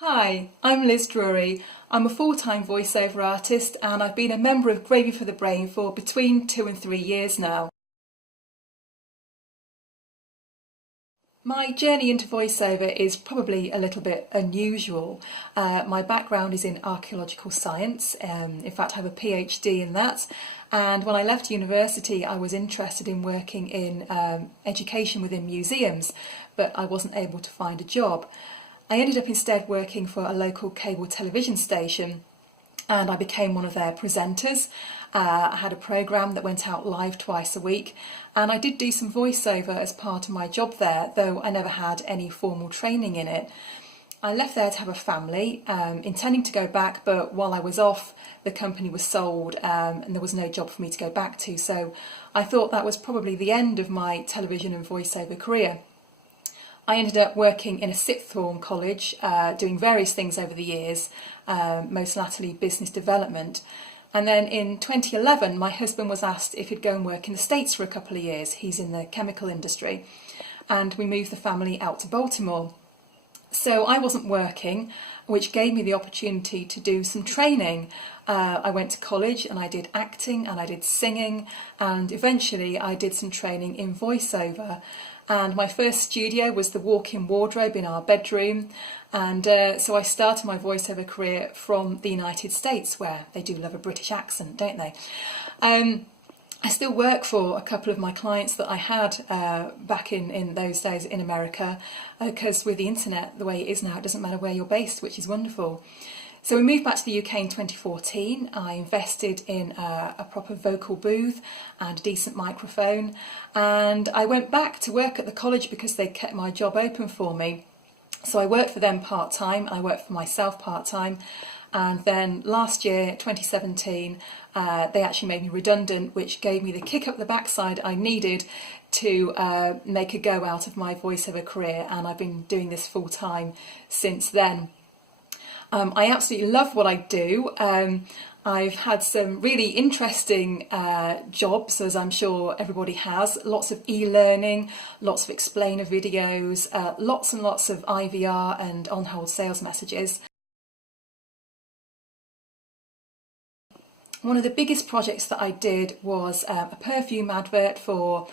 Hi, I'm Liz Drury. I'm a full-time voiceover artist and I've been a member of Gravy for the Brain for between 2 and 3 years now. My journey into voiceover is probably a little bit unusual. My background is in archaeological science. In fact, I have a PhD in that. And when I left university, I was interested in working in education within museums, but I wasn't able to find a job. I ended up instead working for a local cable television station and I became one of their presenters. I had a programme that went out live twice a week and I did do some voiceover as part of my job there, though I never had any formal training in it. I left there to have a family, intending to go back, but while I was off, the company was sold and there was no job for me to go back to, so I thought that was probably the end of my television and voiceover career. I ended up working in a sixth form college, doing various things over the years, most latterly business development. And then in 2011, my husband was asked if he'd go and work in the States for a couple of years. He's in the chemical industry. And we moved the family out to Baltimore. So I wasn't working, which gave me the opportunity to do some training. I went to college and I did acting and I did singing, and eventually I did some training in voiceover. And my first studio was the walk-in wardrobe in our bedroom, and so I started my voiceover career from the United States, where they do love a British accent, don't they? I still work for a couple of my clients that I had back in those days in America, because with the internet the way it is now, it doesn't matter where you're based, which is wonderful. So we moved back to the UK in 2014. I invested in a proper vocal booth and a decent microphone, and I went back to work at the college because they kept my job open for me. So I worked for them part-time, I worked for myself part-time, and then last year, 2017, they actually made me redundant, which gave me the kick up the backside I needed to make a go out of my voiceover career, and I've been doing this full-time since then. I absolutely love what I do. I've had some really interesting jobs, as I'm sure everybody has. Lots of e-learning, lots of explainer videos, lots and lots of IVR and on-hold sales messages. One of the biggest projects that I did was a perfume advert for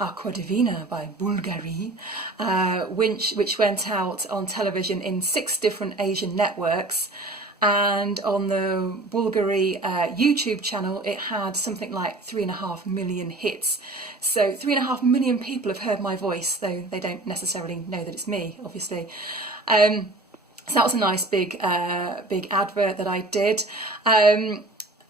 Aqua Divina by Bulgari, which went out on television in 6 different Asian networks, and on the Bulgari YouTube channel it had something like 3.5 million hits. So 3.5 million people have heard my voice, though they don't necessarily know that it's me, obviously. So that was a nice big advert that I did.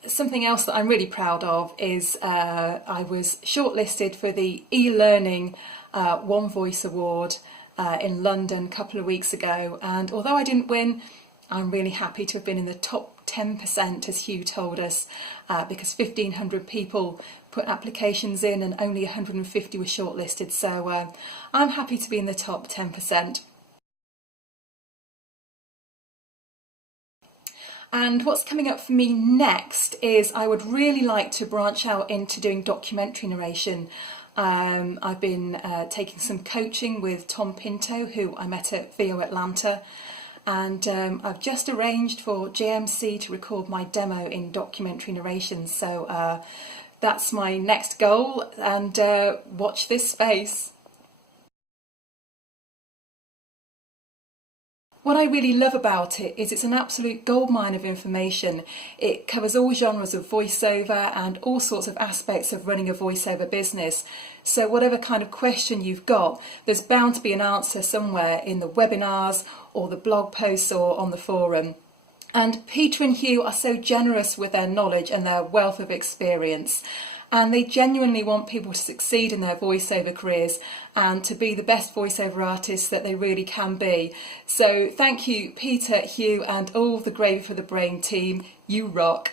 Something else that I'm really proud of is I was shortlisted for the e-learning One Voice Award in London a couple of weeks ago, and although I didn't win, I'm really happy to have been in the top 10%, as Hugh told us, because 1,500 people put applications in and only 150 were shortlisted, so I'm happy to be in the top 10%. And what's coming up for me next is I would really like to branch out into doing documentary narration. I've been taking some coaching with Tom Pinto, who I met at VO Atlanta, and I've just arranged for JMC to record my demo in documentary narration, so that's my next goal, and watch this space. What I really love about it is it's an absolute goldmine of information. It covers all genres of voiceover and all sorts of aspects of running a voiceover business. So whatever kind of question you've got, there's bound to be an answer somewhere in the webinars or the blog posts or on the forum. And Peter and Hugh are so generous with their knowledge and their wealth of experience. And they genuinely want people to succeed in their voiceover careers and to be the best voiceover artists that they really can be. So thank you, Peter, Hugh, and all the Gravy for the Brain team. You rock.